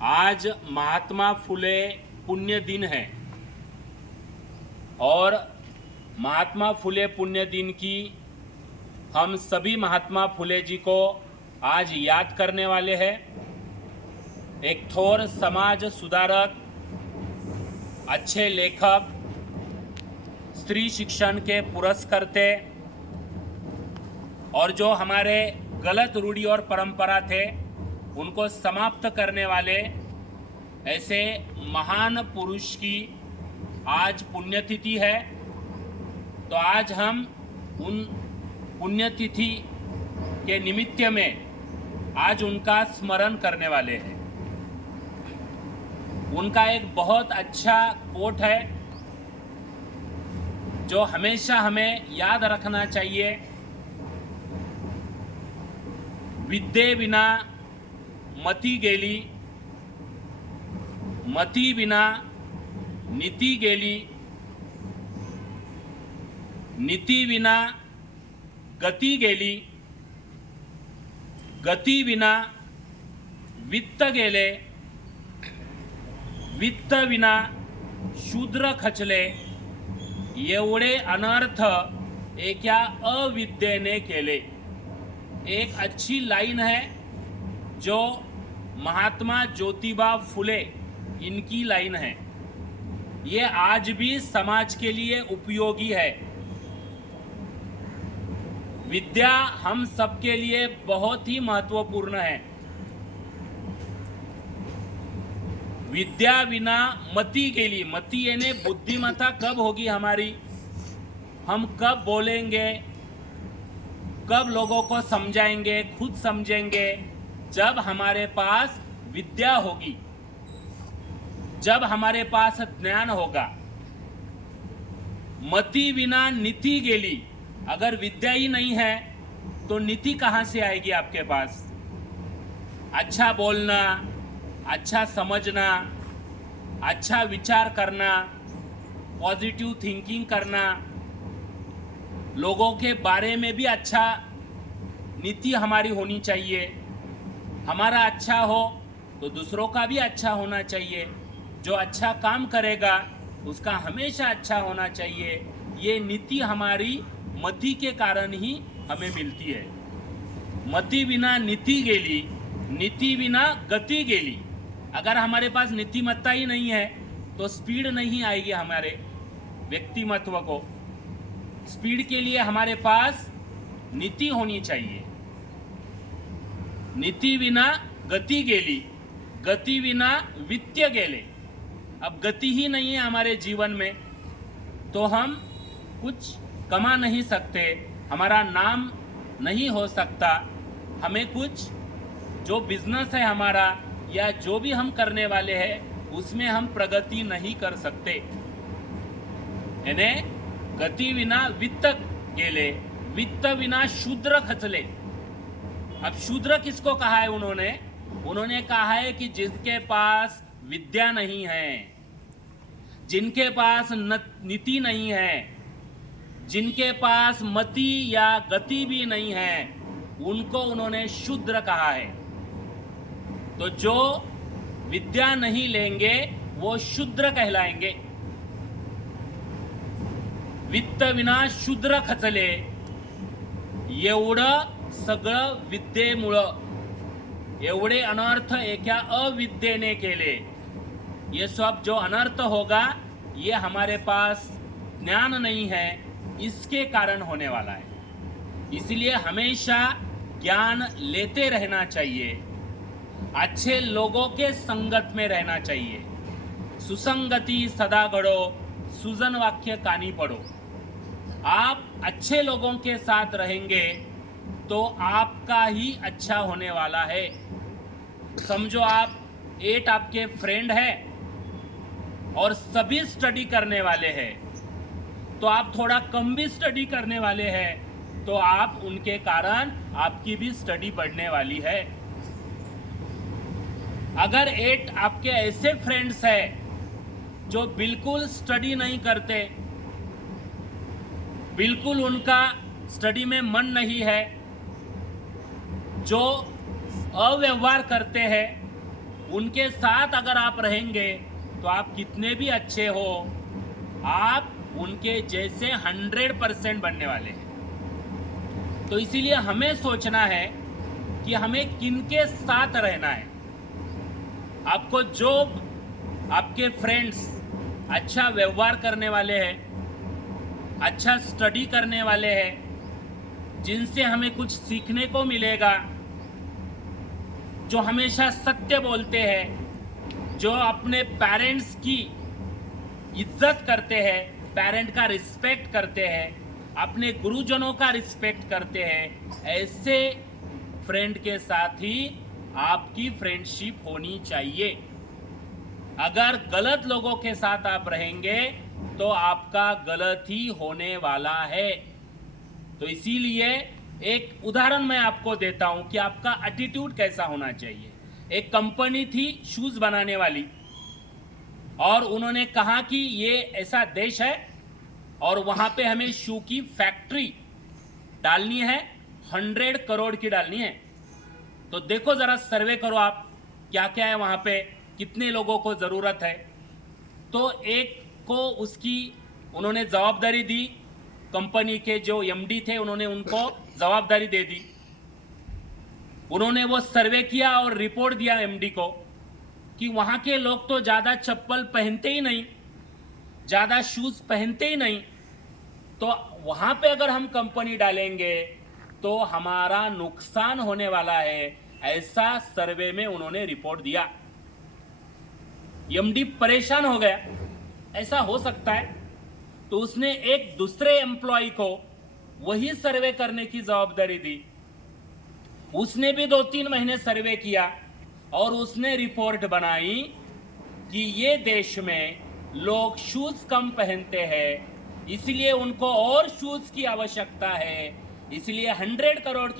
आज महात्मा फुले पुण्य दिन है और महात्मा फुले पुण्य दिन की हम सभी महात्मा फुले जी को आज याद करने वाले हैं। एक थोर समाज सुधारक, अच्छे लेखक, स्त्री शिक्षण के पुरस्कर्ते और जो हमारे गलत रूढ़ी और परंपरा थे उनको समाप्त करने वाले ऐसे महान पुरुष की आज पुण्यतिथि है। तो आज हम उन पुण्यतिथि के निमित्त में आज उनका स्मरण करने वाले हैं। उनका एक बहुत अच्छा कोट है जो हमेशा हमें याद रखना चाहिए। विद्ये विना मती गेली, मती विना नीति गेली, नीति विना गती गेली, गती विना वित्त गेले, वित्त विना शूद्र खचले, एवढे अनर्थ एका अविद्येने केले। एक अच्छी लाइन है जो महात्मा ज्योतिबा फुले इनकी लाइन है। ये आज भी समाज के लिए उपयोगी है। विद्या हम सबके लिए बहुत ही महत्वपूर्ण है। विद्या बिना मति के लिए, मति यानी बुद्धिमत्ता कब होगी हमारी, हम कब बोलेंगे, कब लोगों को समझाएंगे, खुद समझेंगे, जब हमारे पास विद्या होगी, जब हमारे पास ज्ञान होगा। मति बिना नीति गेली, अगर विद्या ही नहीं है तो नीति कहाँ से आएगी आपके पास। अच्छा बोलना, अच्छा समझना, अच्छा विचार करना, पॉजिटिव थिंकिंग करना, लोगों के बारे में भी अच्छा नीति हमारी होनी चाहिए। हमारा अच्छा हो तो दूसरों का भी अच्छा होना चाहिए। जो अच्छा काम करेगा उसका हमेशा अच्छा होना चाहिए। ये नीति हमारी मति के कारण ही हमें मिलती है। मति बिना नीति गेली, नीति बिना गति गेली। अगर हमारे पास नीतिमत्ता ही नहीं है तो स्पीड नहीं आएगी हमारे व्यक्तिमत्व को। स्पीड के लिए हमारे पास नीति होनी चाहिए। नीति बिना गति गेली, गति बिना वित्त गेले। अब गति ही नहीं है हमारे जीवन में तो हम कुछ कमा नहीं सकते, हमारा नाम नहीं हो सकता, हमें कुछ जो बिजनेस है हमारा या जो भी हम करने वाले हैं उसमें हम प्रगति नहीं कर सकते। यानी गति विना वित्त गेले, वित्त विना शूद्र खचले। अब शूद्र किसको कहा है उन्होंने कहा है कि जिसके पास विद्या नहीं है, जिनके पास नीति नहीं है, जिनके पास मति या गति भी नहीं है, उनको उन्होंने शूद्र कहा है। तो जो विद्या नहीं लेंगे वो शूद्र कहलाएंगे। वित्त विना शूद्र खचले, एवढं सगळं विद्येमुळं, एवढे अनर्थ एका अविद्येने केले। ये सब जो अनर्थ होगा ये हमारे पास ज्ञान नहीं है, इसके कारण होने वाला है। इसलिए हमेशा ज्ञान लेते रहना चाहिए, अच्छे लोगों के संगत में रहना चाहिए। सुसंगति सदा घड़ो, सुजन वाक्य कानी पड़ो। आप अच्छे लोगों के साथ रहेंगे तो आपका ही अच्छा होने वाला है। समझो आप 8 आपके फ्रेंड हैं और सभी स्टडी करने वाले हैं, तो आप थोड़ा कम भी स्टडी करने वाले हैं तो आप उनके कारण आपकी भी स्टडी बढ़ने वाली है। अगर 8 आपके ऐसे फ्रेंड्स हैं जो बिल्कुल स्टडी नहीं करते, बिल्कुल उनका स्टडी में मन नहीं है, जो अव्यवहार करते हैं, उनके साथ अगर आप रहेंगे तो आप कितने भी अच्छे हो, आप उनके जैसे 100% बनने वाले हैं। तो इसीलिए हमें सोचना है कि हमें किनके साथ रहना है। आपको जो आपके फ्रेंड्स अच्छा व्यवहार करने वाले हैं, अच्छा स्टडी करने वाले हैं, जिनसे हमें कुछ सीखने को मिलेगा, जो हमेशा सत्य बोलते हैं, जो अपने पेरेंट्स की इज्जत करते हैं, पेरेंट का रिस्पेक्ट करते हैं, अपने गुरुजनों का रिस्पेक्ट करते हैं, ऐसे फ्रेंड के साथ ही आपकी फ्रेंडशिप होनी चाहिए। अगर गलत लोगों के साथ आप रहेंगे तो आपका गलत ही होने वाला है। तो इसीलिए एक उदाहरण मैं आपको देता हूं कि आपका एटीट्यूड कैसा होना चाहिए। एक कंपनी थी शूज बनाने वाली, और उन्होंने कहा कि ये ऐसा देश है और वहां पे हमें शू की फैक्ट्री डालनी है, 100 करोड़ की डालनी है। तो देखो जरा सर्वे करो आप, क्या क्या है वहां पे, कितने लोगों को जरूरत है। तो एक को उसकी उन्होंने जवाबदारी दी, कंपनी के जो एमडी थे उन्होंने उनको जवाबदारी दे दी। उन्होंने वो सर्वे किया और रिपोर्ट दिया एमडी को कि वहां के लोग तो ज्यादा चप्पल पहनते ही नहीं, ज्यादा शूज पहनते ही नहीं, तो वहां पे अगर हम कंपनी डालेंगे तो हमारा नुकसान होने वाला है। ऐसा सर्वे में उन्होंने रिपोर्ट दिया। एमडी परेशान हो गया, ऐसा हो सकता है, तो उसने एक दूसरे एम्प्लॉय को वही सर्वे करने की जवाबदारी दी। उसने भी 2-3 महीने सर्वे किया और उसने रिपोर्ट बनाई कि ये देश में लोग शूज कम पहनते हैं, इसलिए उनको और शूज की आवश्यकता है, इसलिए 100 करोड़ की